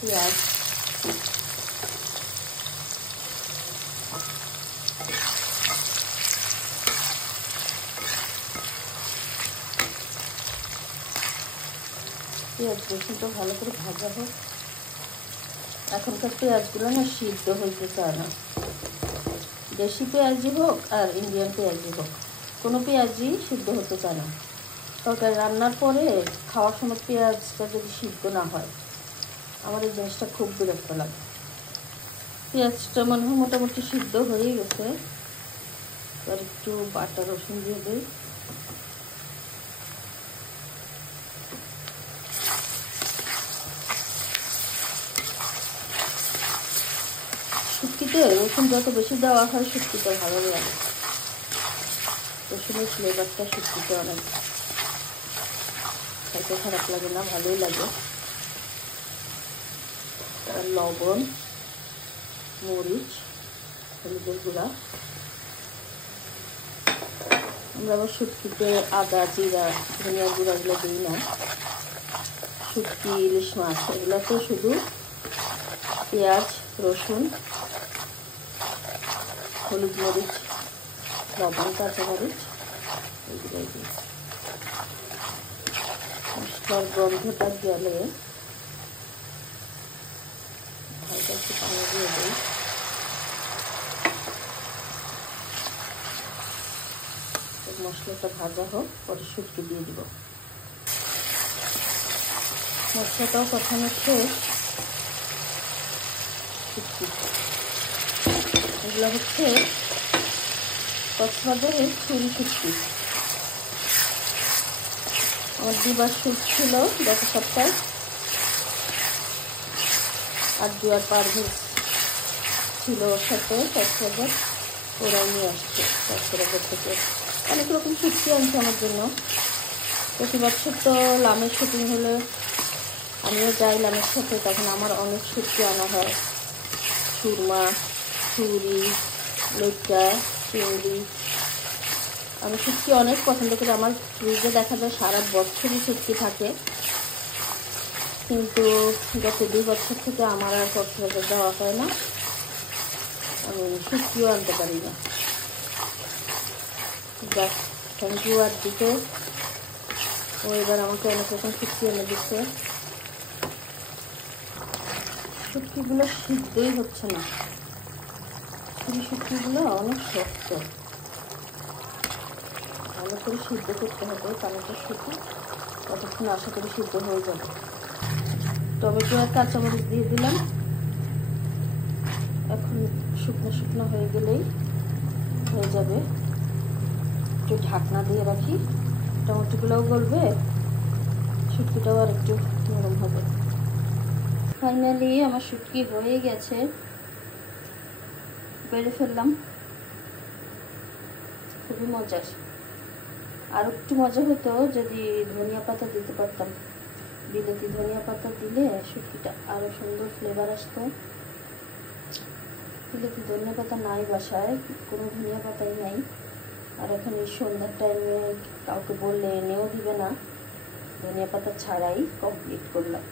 পেঁয়াজ, পেঁয়াজ রসুনটা ভালো করে ভাজা হোক। এখনকার পেঁয়াজগুলো না সিদ্ধ হইতে চায় না, দেশি পেঁয়াজই হোক আর ইন্ডিয়ান পেঁয়াজই হোক, কোনো পেঁয়াজই সিদ্ধ হতে চায় না। তরকারি রান্নার পরে খাওয়ার সময় পেঁয়াজটা যদি সিদ্ধ না হয়, আমার এই জিনিসটা খুব বিরক্ত লাগে। পেঁয়াজটা মনে হয় মোটামুটি সিদ্ধ হয়ে গেছে, আর একটু বাটা রসুন দিয়ে দিই। শুটকিতে রসুন যত বেশি দেওয়া হয় শুটকিটা ভালো লাগে, রসুনের ফ্লেভারটা শুটকিতে অনেক খাইতে খারাপ লাগে না, ভালোই লাগে। আর লবণ, মরিচ, হলুদের গুঁড়া। আমরা আবার শুটকিতে আদা, জিরা, ধনিয়া গুঁড়াগুলো দিই না। শুটকি, ইলিশ মাছ এগুলোতে শুধু পেঁয়াজ, রসুন, হলুদ, মরিচ, লবণ, কাঁচামরিচ এগুলোই দিই। মশলার গন্ধটা গেলে হালকা একটু পানি দিয়ে দিই। মশলাটা ভাজা হোক, পরে শুটকি দিয়ে দিব। মশলাটাও প্রথমে শেষ। শুটকি এগুলো হচ্ছে কক্সবাজারের ছুরি শুটকি। আমার দুবার শুট ছিল গত সপ্তাহে, আর দুয়ার পারভেজ ছিল ওর সাথে কক্সবাজার, ওরাই নিয়ে আসছে কক্সবাজার থেকে। অনেক রকম শুটকি আনছে আমার জন্য। প্রতি বছর তো লামের শুটিং হলে আমিও যাই লামের সাথে, তখন আমার অনেক শুটকি আনা হয়। সুরমা, ছুরি, লইট্টা, চিংড়ি। আমি শুটকি অনেক পছন্দ করি। আমার ফ্রিজে দেখা যায় সারা বছরই শুটকি থাকে, কিন্তু গত 2 বছর থেকে আমার আর কক্সবাজার যাওয়া হয় না, আমি শুটকিও আনতে পারি না। যাক, থ্যাংক ইউ আর দিকে। ও এবার আমাকে অনেক রকম শুটকি এনে দিচ্ছে। শুটকিগুলো সিদ্ধই হচ্ছে না, ছুরি শুটকিগুলো অনেক শক্ত, ভালো করে সিদ্ধ করতে হবে। পানিটা শুকনো, ততক্ষণ আশা করি সিদ্ধ হয়ে যাবে। টমেটো আর কাঁচামরিচ দিয়ে দিলাম। এখন শুকনো শুকনো হয়ে গেলেই হয়ে যাবে। একটু ঢাকনা দিয়ে রাখি, টমেটোগুলোও গলবে, শুটকিটাও আর একটু নরম হবে। ফাইনালি আমার শুটকি হয়ে গেছে, বেড়ে ফেললাম। খুবই মজার। আর একটু মজা হতো যদি ধনিয়া পাতা দিতে পারতাম। বিলেতি ধনিয়া পাতা দিলে শুটকিটা আরো সুন্দর ফ্লেভার আসতো। বিলেতি ধনিয়া পাতা নাই বাসায়, কোনো ধনিয়া পাতাই নাই। আর এখন এই সন্ধ্যার টাইমে কাউকে বললে এনেও দিবে না, ধনিয়া পাতা ছাড়াই কমপ্লিট করলাম।